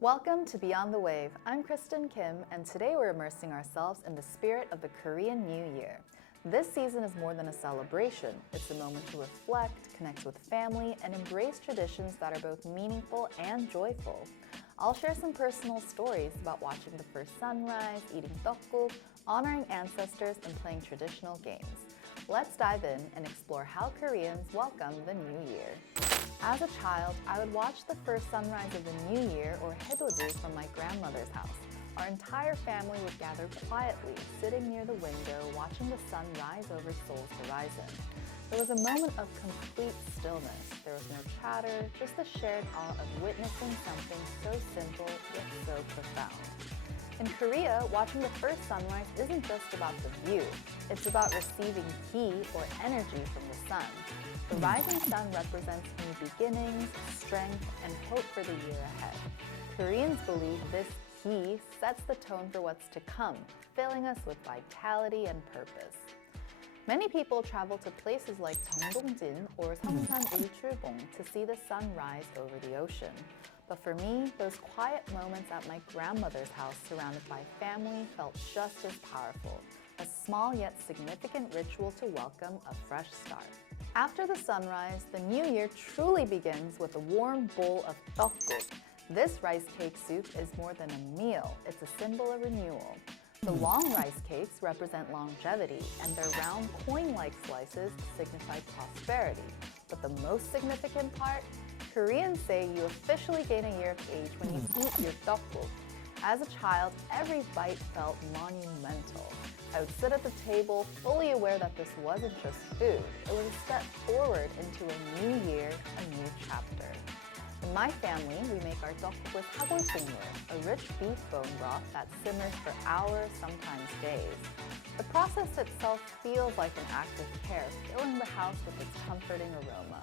Welcome to Beyond the Wave. I'm Kristin Kim, and today we're immersing ourselves in the spirit of the Korean New Year. This season is more than a celebration. It's a moment to reflect, connect with family, and embrace traditions that are both meaningful and joyful. I'll share some personal stories about watching the first sunrise, eating tteokguk, honoring ancestors, and playing traditional games. Let's dive in and explore how Koreans welcome the new year. As a child, I would watch the first sunrise of the new year, or hallyu, from my grandmother's house. Our entire family would gather quietly, sitting near the window, watching the sun rise over Seoul's horizon. There was a moment of complete stillness. There was no chatter, just the shared awe of witnessing something so simple yet so profound. In Korea, watching the first sunrise isn't just about the view. It's about receiving ki, or energy, from the sun. The rising sun represents new beginnings, strength, and hope for the year ahead. Koreans believe this ki sets the tone for what's to come, filling us with vitality and purpose. Many people travel to places like Jeongdongjin or Samsan Ilchulbong to see the sun rise over the ocean. But for me, those quiet moments at my grandmother's house surrounded by family felt just as powerful, a small yet significant ritual to welcome a fresh start. After the sunrise, the new year truly begins with a warm bowl of tteokguk. This rice cake soup is more than a meal, it's a symbol of renewal. The long rice cakes represent longevity, and their round coin-like slices signify prosperity. But the most significant part? Koreans say you officially gain a year of age when you eat your tteokguk. As a child, every bite felt monumental. I would sit at the table, fully aware that this wasn't just food. It was a step forward into a new year, a new chapter. In my family, we make our tteokguk with hallyu, a rich beef bone broth that simmers for hours, sometimes days. The process itself feels like an act of care, filling the house with its comforting aroma.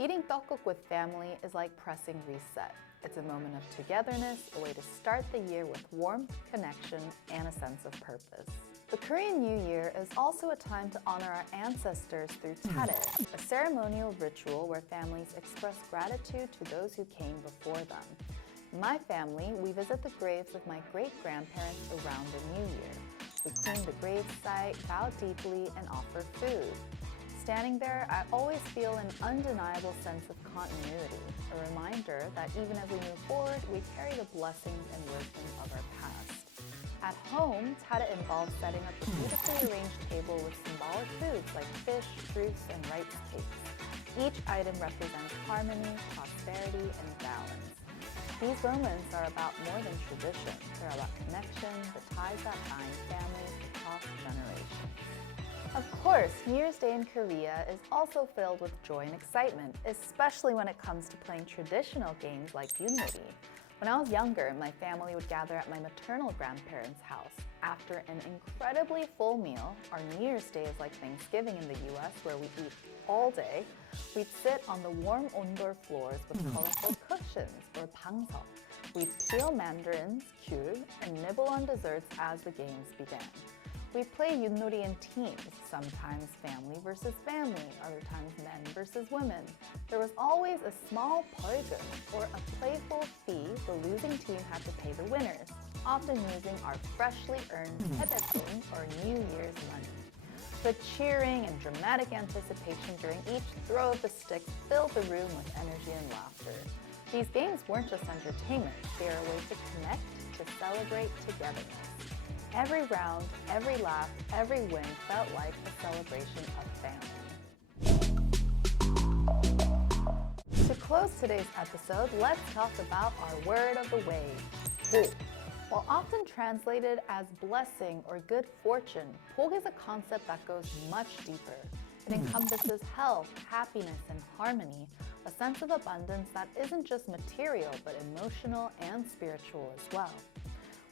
Eating tteokguk with family is like pressing reset. It's a moment of togetherness, a way to start the year with warmth, connection, and a sense of purpose. The Korean New Year is also a time to honor our ancestors through tteokguk, a ceremonial ritual where families express gratitude to those who came before them. In my family, we visit the graves of my great-grandparents around the New Year. We clean the gravesite, bow deeply, and offer food. Standing there, I always feel an undeniable sense of continuity, a reminder that even as we move forward, we carry the blessings and wisdom of our past. At home, tteokguk involves setting up a beautifully arranged table with symbolic foods like fish, fruits, and rice cakes. Each item represents harmony, prosperity, and balance. These moments are about more than tradition. They're about connection, the ties that bind families across generations. Of course, New Year's Day in Korea is also filled with joy and excitement, especially when it comes to playing traditional games like yunori. When I was younger, my family would gather at my maternal grandparents' house. After an incredibly full meal, our New Year's Day is like Thanksgiving in the US, where we eat all day. We'd sit on the warm ondol floors with colorful cushions, or bangseok. We'd peel mandarins, 귤, and nibble on desserts as the games began. We play yunori in teams, sometimes family versus family, other times men versus women. There was always a small 벌금, or a playful fee the losing team had to pay the winners, often using our freshly earned tteokguk, or New Year's money. The cheering and dramatic anticipation during each throw of the stick filled the room with energy and laughter. These games weren't just entertainment, they are a way to connect, to celebrate togetherness. Every round, every laugh, every win felt like a celebration of family. To close today's episode, let's talk about our word of the wave, 복. While often translated as blessing or good fortune, 복 is a concept that goes much deeper. It encompasses health, happiness, and harmony, a sense of abundance that isn't just material but emotional and spiritual as well.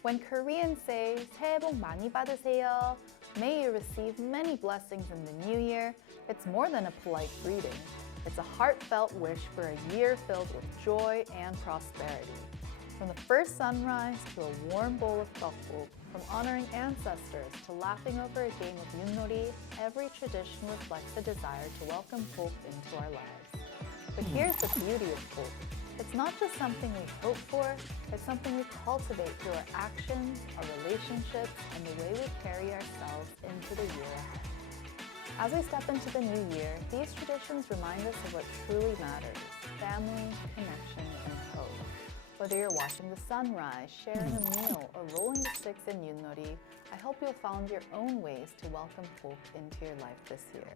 When Koreans say 새해 복 많이 받으세요, may you receive many blessings in the new year, it's more than a polite greeting. It's a heartfelt wish for a year filled with joy and prosperity. From the first sunrise to a warm bowl of tteokguk, from honoring ancestors to laughing over a game of yunori, every tradition reflects a desire to welcome hope into our lives. But here's the beauty of 복. It's not just something we hope for, it's something we cultivate through our actions, our relationships, and the way we carry ourselves into the year ahead. As we step into the new year, these traditions remind us of what truly matters: family, connection, and hope. Whether you're watching the sunrise, sharing a meal, or rolling the sticks in Yunnori, I hope you'll find your own ways to welcome hope into your life this year.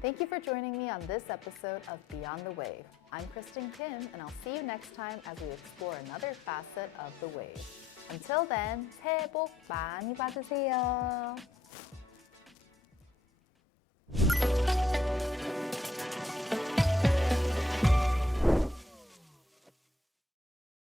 Thank you for joining me on this episode of Beyond the Wave. I'm Kristin Kim, and I'll see you next time as we explore another facet of the wave. Until then, 새해 복 많이 받으세요.